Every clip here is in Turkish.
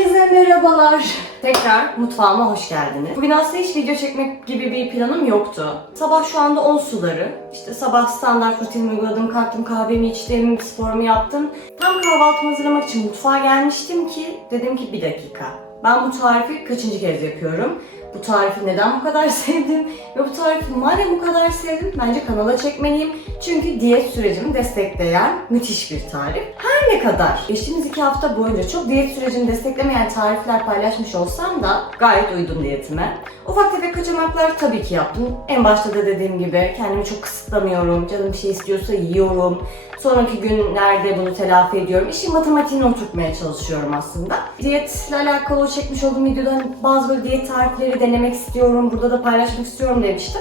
Herkese merhabalar. Tekrar mutfağıma hoş geldiniz. Bugün aslında hiç video çekmek gibi bir planım yoktu. Sabah şu anda 10 suları. İşte sabah standart rutinimi uyguladım, kalktım kahvemi içtim, sporumu yaptım. Tam kahvaltımı hazırlamak için mutfağa gelmiştim ki dedim ki bir dakika. Ben bu tarifi kaçıncı kez yapıyorum? Bu tarifi neden bu kadar sevdim? Ve bu tarifi madem bu kadar sevdim bence kanala çekmeliyim. Çünkü diyet sürecimi destekleyen müthiş bir tarif. Her ne kadar geçtiğimiz iki hafta boyunca çok diyet sürecini desteklemeyen tarifler paylaşmış olsam da gayet uydum diyetime. Ufak tefek kaçamaklar tabii ki yaptım. En başta da dediğim gibi kendimi çok kısıtlamıyorum. Canım bir şey istiyorsa yiyorum. Sonraki günlerde bunu telafi ediyorum. İşin matematiğini oturtmaya çalışıyorum aslında. Diyetle alakalı çekmiş olduğum videoda hani bazı böyle diyet tarifleri denemek istiyorum. Burada da paylaşmak istiyorum demiştim.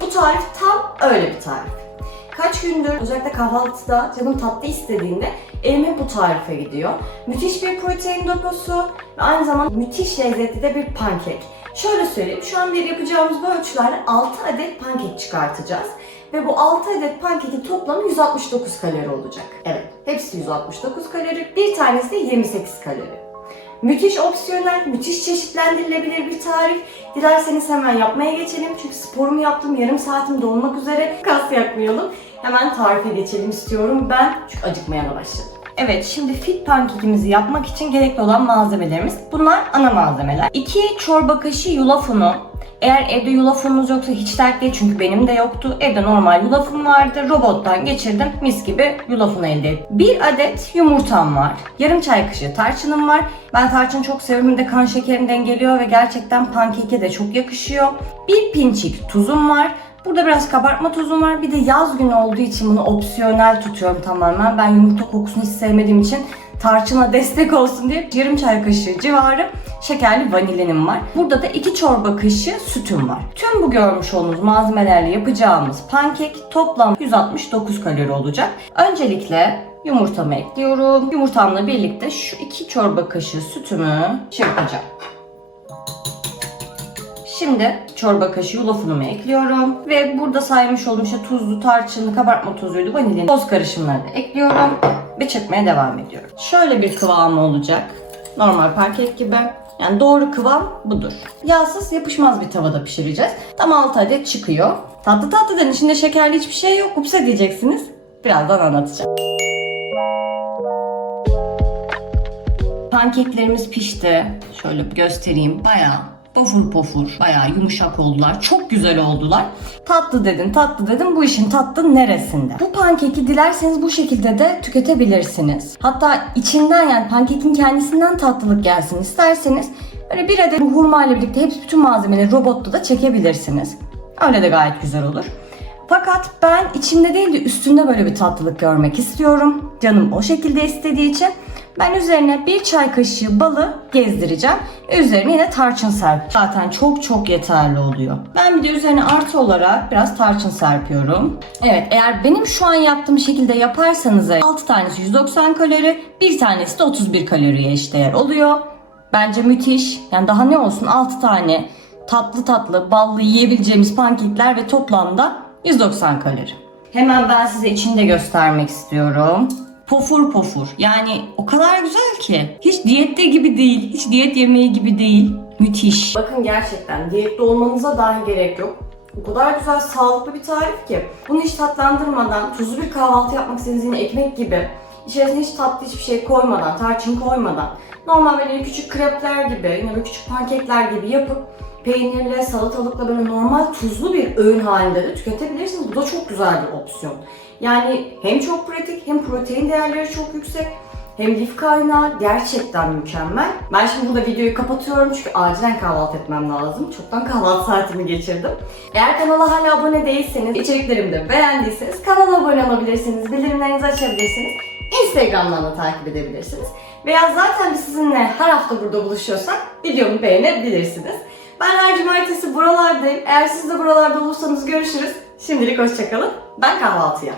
Bu tarif tam öyle bir tarif. Kaç gündür özellikle kahvaltıda canım tatlı istediğinde elime bu tarife gidiyor. Müthiş bir protein deposu ve aynı zamanda müthiş lezzetli de bir pankek. Şöyle söyleyeyim, şu an bir yapacağımız bu ölçülerle 6 adet pankek çıkartacağız. Ve bu 6 adet pankekin toplamı 169 kalori olacak. Evet, hepsi 169 kalori, bir tanesi de 28 kalori. Müthiş opsiyonel, müthiş çeşitlendirilebilir bir tarif. Dilerseniz hemen yapmaya geçelim. Çünkü sporumu yaptım, yarım saatim dolmak üzere. Kas yakmayalım. Hemen tarife geçelim istiyorum ben. Çünkü acıkmaya da başladım. Evet, şimdi fit pankekimizi yapmak için gerekli olan malzemelerimiz. Bunlar ana malzemeler. 2 çorba kaşığı yulaf unu. Eğer evde yulaf ununuz yoksa hiç dert değil çünkü benim de yoktu. Evde normal yulaf unu vardı. Robottan geçirdim. Mis gibi yulaf unu elde ettim. Bir adet yumurtam var. Yarım çay kaşığı tarçınım var. Ben tarçın çok seviyorum. De kan şekerim dengeliyor ve gerçekten pankeke de çok yakışıyor. Bir pinçik tuzum var. Burada biraz kabartma tuzum var. Bir de yaz günü olduğu için bunu opsiyonel tutuyorum tamamen. Ben yumurta kokusunu hiç sevmediğim için tarçına destek olsun diye yarım çay kaşığı civarı şekerli vanilinim var. Burada da 2 çorba kaşığı sütüm var. Tüm bu görmüş olduğunuz malzemelerle yapacağımız pankek toplam 169 kalori olacak. Öncelikle yumurtamı ekliyorum. Yumurtamla birlikte şu 2 çorba kaşığı sütümü çırpacağım. Şimdi çorba kaşığı yulaf unumu ekliyorum. Ve burada saymış olduğum işte tuzlu, tarçınlı, kabartma tozuydu, vanilin toz karışımları da ekliyorum. Ve çırpmaya devam ediyorum. Şöyle bir kıvamı olacak. Normal pankek gibi. Yani doğru kıvam budur. Yağsız yapışmaz bir tavada pişireceğiz. Tam 6 adet çıkıyor. Tatlı tatlı denin içinde şekerli hiçbir şey yok. Upse diyeceksiniz. Birazdan anlatacağım. Pankeklerimiz pişti. Şöyle göstereyim. Bayağı pofur pofur, bayağı yumuşak oldular. Çok güzel oldular. Tatlı dedin, tatlı dedin. Bu işin tatlı neresinde? Bu pankeki dilerseniz bu şekilde de tüketebilirsiniz. Hatta içinden yani pankekin kendisinden tatlılık gelsin isterseniz böyle bir adet bu hurma ile birlikte hepsi bütün malzemeleri robotta da çekebilirsiniz. Öyle de gayet güzel olur. Fakat ben içinde değil de üstünde böyle bir tatlılık görmek istiyorum. Canım o şekilde istediği için ben üzerine bir çay kaşığı balı gezdireceğim. Üzerine yine tarçın serp. Zaten çok çok yeterli oluyor. Ben bir de üzerine artı olarak biraz tarçın serpiyorum. Evet eğer benim şu an yaptığım şekilde yaparsanız 6 tanesi 190 kalori, bir tanesi de 31 kaloriye eşdeğer oluyor. Bence müthiş. Yani daha ne olsun 6 tane tatlı tatlı ballı yiyebileceğimiz pankekler ve toplamda 190 kalori. Hemen ben size içinde göstermek istiyorum. Pofur pofur. Yani o kadar güzel ki. Hiç diyette gibi değil. Hiç diyet yemeği gibi değil. Müthiş. Bakın gerçekten diyette olmanıza dahi gerek yok. O kadar güzel, sağlıklı bir tarif ki. Bunu hiç tatlandırmadan, tuzlu bir kahvaltı yapmak istediğiniz ekmek gibi, içerisine hiç tatlı hiçbir şey koymadan, tarçın koymadan, normal böyle küçük krepler gibi, yine böyle küçük pankekler gibi yapıp peynirle, salatalıkla böyle normal tuzlu bir öğün halinde de tüketebilirsiniz. Bu da çok güzel bir opsiyon. Yani hem çok pratik hem protein değerleri çok yüksek hem lif kaynağı gerçekten mükemmel. Ben şimdi burada videoyu kapatıyorum çünkü acilen kahvaltı etmem lazım. Çoktan kahvaltı saatimi geçirdim. Eğer kanala hala abone değilseniz, içeriklerimi de beğendiyseniz kanala abone olabilirsiniz, bildirimlerinizi açabilirsiniz. Instagram'dan da takip edebilirsiniz. Veya zaten biz sizinle her hafta burada buluşuyorsak videomu beğenebilirsiniz. Ben her cumartesi buralardayım. Eğer siz de buralarda olursanız görüşürüz. Şimdilik hoşçakalın. Ben kahvaltıya.